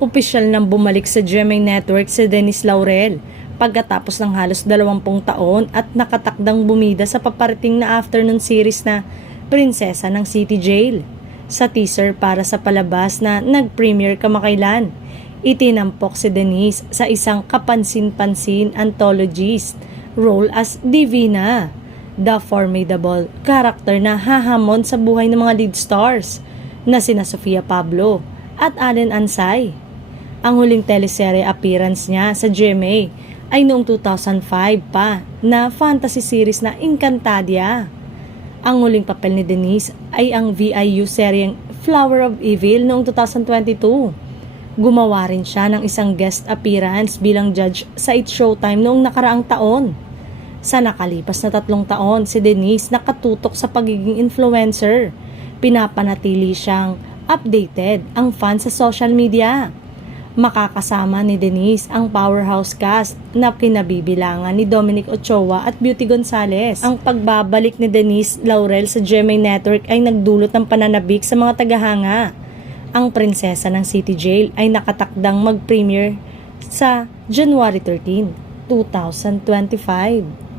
Opisyal nang bumalik sa GMA Network si Denise Laurel pagkatapos ng halos 20 taon at nakatakdang bumida sa paparating na afternoon series na Prinsesa ng City Jail. Sa teaser para sa palabas na nag-premiere kamakailan, itinampok si Denise sa isang kapansin-pansin anthologist role as Divina, the formidable character na hahamon sa buhay ng mga lead stars na sina Sofia Pablo at Allen Ansay. Ang huling teleserye appearance niya sa GMA ay noong 2005 pa na fantasy series na Encantadia. Ang huling papel ni Denise ay ang VIU seryeng Flower of Evil noong 2022. Gumawa rin siya ng isang guest appearance bilang judge sa It's Showtime noong nakaraang taon. Sa nakalipas na 3 taon, si Denise nakatutok sa pagiging influencer. Pinapanatili siyang updated ang fans sa social media. Makakasama ni Denise ang powerhouse cast na kinabibilangan ni Dominic Ochoa at Beauty Gonzalez. Ang pagbabalik ni Denise Laurel sa GMA Network ay nagdulot ng pananabik sa mga tagahanga. Ang Prinsesa ng City Jail ay nakatakdang mag-premiere sa January 13, 2025.